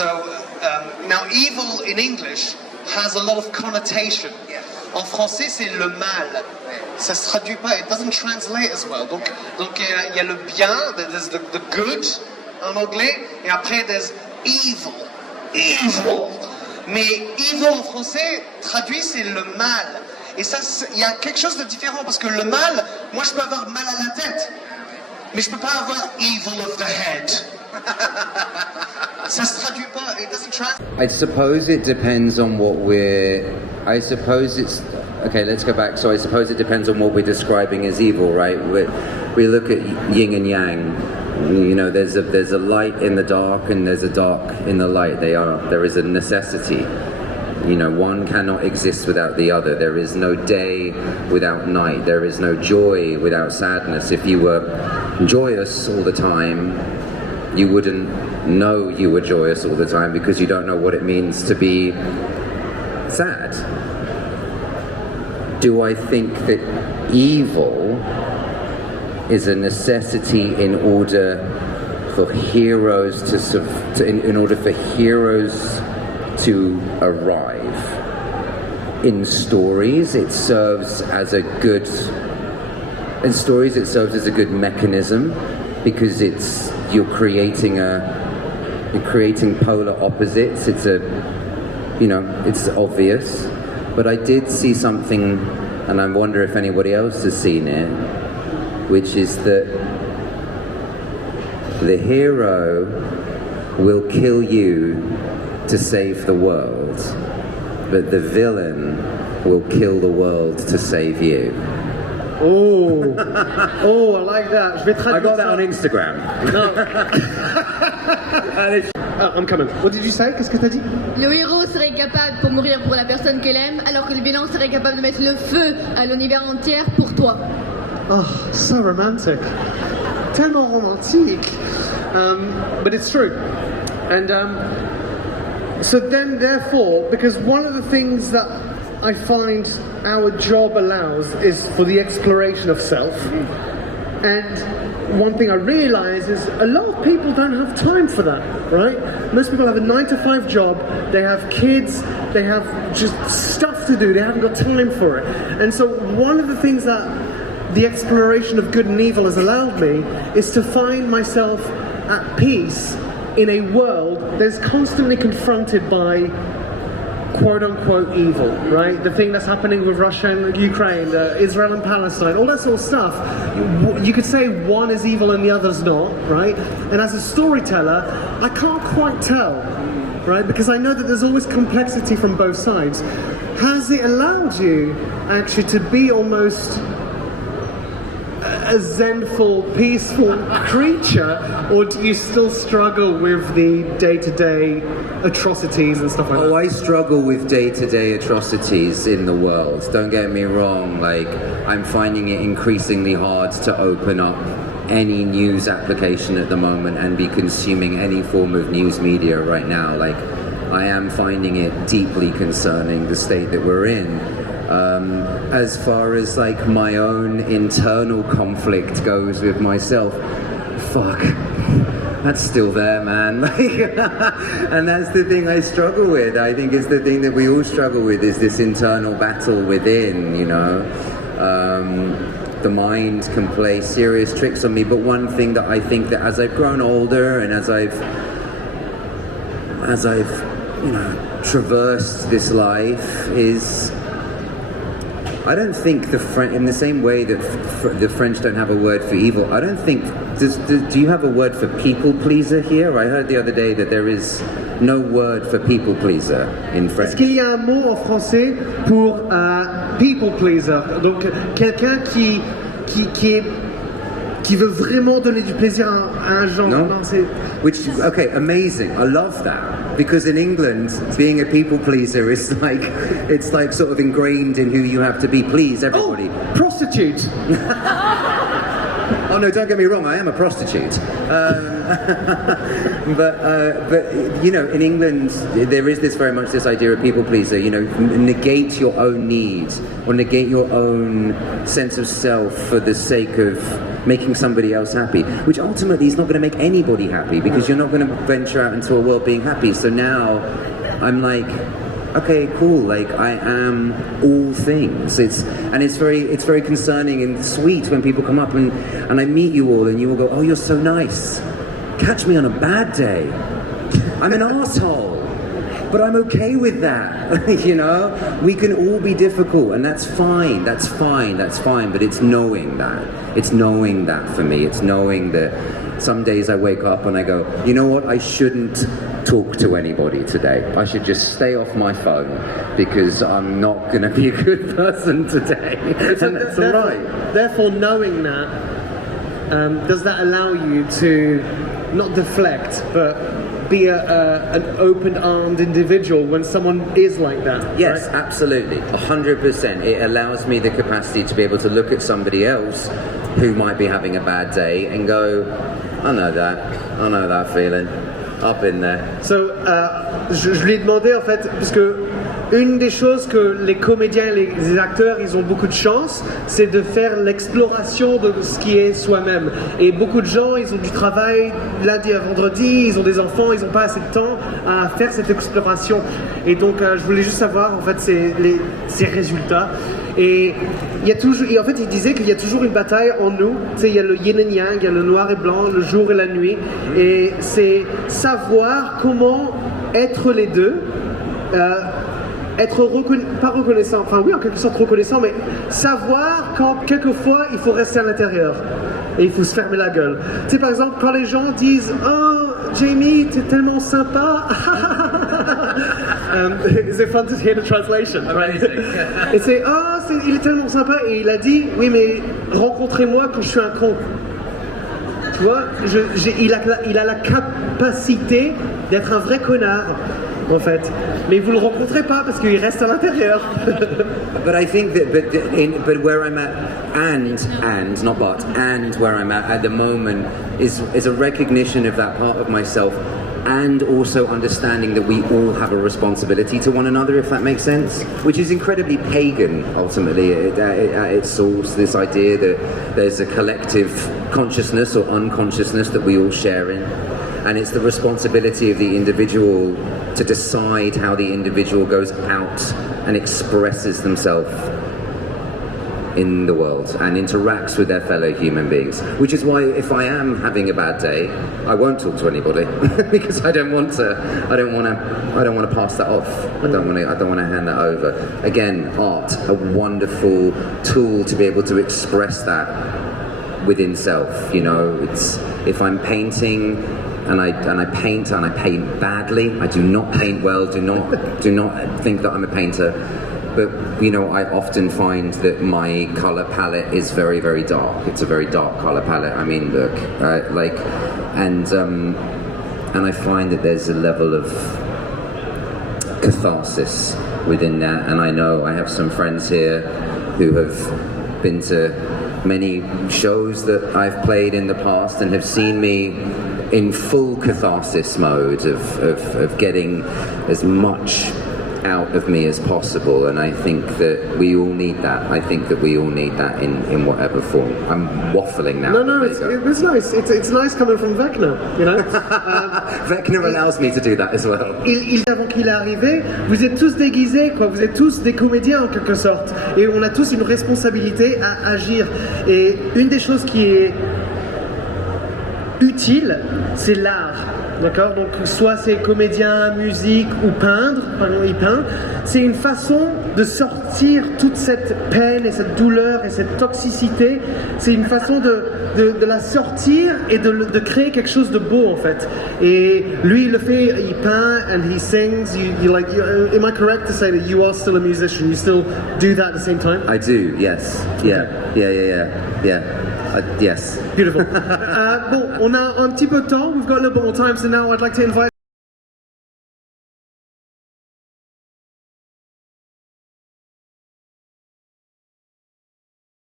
So now evil in English has a lot of connotation. En français, c'est le mal. Ça se traduit pas. It doesn't translate as well. Donc il y a le bien, there's the good en anglais, et après there's evil. Evil. Mais evil en français, traduit, c'est le mal. Et ça, il y a quelque chose de différent parce que le mal, moi je peux avoir mal à la tête, mais je peux pas avoir evil of the head. Ça se traduit pas. It doesn't translate. I suppose it depends on what I suppose it's... Okay, let's go back. So I suppose it depends on what we're describing as evil, right? We look at yin and yang. You know, there's a light in the dark and there's a dark in the light. There is a necessity. You know, one cannot exist without the other. There is no day without night. There is no joy without sadness. If you were joyous all the time, you wouldn't know you were joyous all the time because you don't know what it means to be sad. Do I think that evil is a necessity in order for heroes in order for heroes to arrive? In stories, it serves as a good mechanism because you're creating polar opposites. It's obvious. But I did see something, and I wonder if anybody else has seen it, which is that the hero will kill you to save the world, but the villain will kill the world to save you. Oh, I like that. I got that on Instagram. No. I'm coming. What did you say? Qu'est-ce que t'as dit? Le héros serait capable pour mourir pour la personne qu'elle aime, alors que le vilain serait capable de mettre le feu à l'univers entier pour toi. Oh, so romantic. Tellement romantique. But it's true. And so then, therefore, because one of the things that I find our job allows is for the exploration of self. And one thing I realize is a lot of people don't have time for that, right? Most people have a 9-to-5 job, they have kids, they have just stuff to do, they haven't got time for it. And so one of the things that the exploration of good and evil has allowed me is to find myself at peace in a world that's constantly confronted by quote-unquote evil, right? The thing that's happening with Russia and Ukraine, Israel and Palestine, all that sort of stuff. You could say one is evil and the other's not, right? And as a storyteller, I can't quite tell, right? Because I know that there's always complexity from both sides. Has it allowed you actually to be almost a zenful, peaceful creature, or do you still struggle with the day-to-day atrocities and stuff like that? Oh, I struggle with day-to-day atrocities in the world. Don't get me wrong, like, I'm finding it increasingly hard to open up any news application at the moment and be consuming any form of news media right now. Like, I am finding it deeply concerning, the state that we're in. As far as like my own internal conflict goes with myself, fuck, that's still there, man. And that's the thing I struggle with. I think it's the thing that we all struggle with, is this internal battle within, you know. The mind can play serious tricks on me, but one thing that I think that as I've grown older and as I've you know, traversed this life is, I don't think in the same way that the French don't have a word for evil, I don't think, do you have a word for people pleaser here? I heard the other day that there is no word for people pleaser in French. Est-ce qu'il y a un mot en français pour people pleaser? Donc quelqu'un qui veut vraiment donner du plaisir à un genre. No? Which, okay, amazing. I love that. Because in England, being a people pleaser is like, it's like sort of ingrained in who you have to be. Please, everybody. Oh, prostitute. Oh no, don't get me wrong, I am a prostitute. But you know, in England, there is very much this idea of people pleaser, you know, negate your own needs or negate your own sense of self for the sake of making somebody else happy, which ultimately is not going to make anybody happy because you're not going to venture out into a world being happy. So now I'm like, okay, cool, like I am all things. It's very concerning and sweet when people come up and I meet you all and you all go, oh, you're so nice. Catch me on a bad day. I'm an asshole. But I'm okay with that, you know? We can all be difficult, and that's fine, but it's knowing that. It's knowing that for me. It's knowing that some days I wake up and I go, you know what, I shouldn't talk to anybody today. I should just stay off my phone because I'm not going to be a good person today. And that's all right. Therefore, knowing that, does that allow you to not deflect, but be an open-armed individual when someone is like that? Yes, right? Absolutely, 100%. It allows me the capacity to be able to look at somebody else who might be having a bad day and go, I know that feeling, I've been there. So, je lui ai demandé en fait, parce que une des choses que les comédiens, les acteurs, ils ont beaucoup de chance, c'est de faire l'exploration de ce qui est soi-même. Et beaucoup de gens, ils ont du travail lundi à vendredi, ils ont des enfants, ils n'ont pas assez de temps à faire cette exploration. Et donc, je voulais juste savoir en fait ces résultats. Et il y a toujours, et en fait, il disait qu'il y a toujours une bataille en nous. Tu sais, il y a le yin et yang, il y a le noir et blanc, le jour et la nuit. Et c'est savoir comment être les deux. Être pas reconnaissant, enfin oui, en quelque sorte reconnaissant, mais savoir quand quelquefois il faut rester à l'intérieur et il faut se fermer la gueule. Tu sais, par exemple, quand les gens disent « Oh, Jamie, t'es tellement sympa !» C'est fun to hear the translation, right? Et c'est « Oh, il est tellement sympa !» et il a dit « Oui, mais rencontrez-moi quand je suis un con. » Tu vois, il a la capacité d'être un vrai connard. En fait, mais vous le rencontrez pas parce qu'il reste à l'intérieur. But I think that, but where I'm at, and where I'm at the moment is a recognition of that part of myself, and also understanding that we all have a responsibility to one another, if that makes sense. Which is incredibly pagan, ultimately, at its source. This idea that there's a collective consciousness or unconsciousness that we all share in. And it's the responsibility of the individual to decide how the individual goes out and expresses themselves in the world and interacts with their fellow human beings. Which is why, if I am having a bad day, I won't talk to anybody because I don't want to pass that off. I don't want to hand that over. Again, art, a wonderful tool to be able to express that within self. You know, it's if I'm painting. And I paint badly. I do not paint well. Do not think that I'm a painter. But you know, I often find that my color palette is very, very dark. It's a very dark color palette. I mean, look, and I find that there's a level of catharsis within that. And I know I have some friends here who have been to many shows that I've played in the past and have seen me in full catharsis mode of getting as much out of me as possible, and I think that we all need that. I think that we all need that in whatever form. I'm waffling now. No, it's nice. It's nice coming from Vecna, you know. Vecna allows me to do that as well. Avant qu'il est arrivé, vous êtes tous déguisés, quoi. Vous êtes tous des comédiens en quelque sorte, et on a tous une responsabilité à agir. Et une des choses qui est utile, c'est l'art, d'accord? Donc soit c'est comédien, musique ou peindre, par exemple il peint, c'est une façon de sortir toute cette peine et cette douleur et cette toxicité, c'est une façon de la sortir et de créer quelque chose de beau en fait. Et lui il le fait, il peint and he sings. Am I correct to say that you are still a musician? You still do that at the same time? I do, yes. Yeah. Yes. Beautiful. Bon, on a un petit peu de temps. We've got a little bit more time, so now I'd like to invite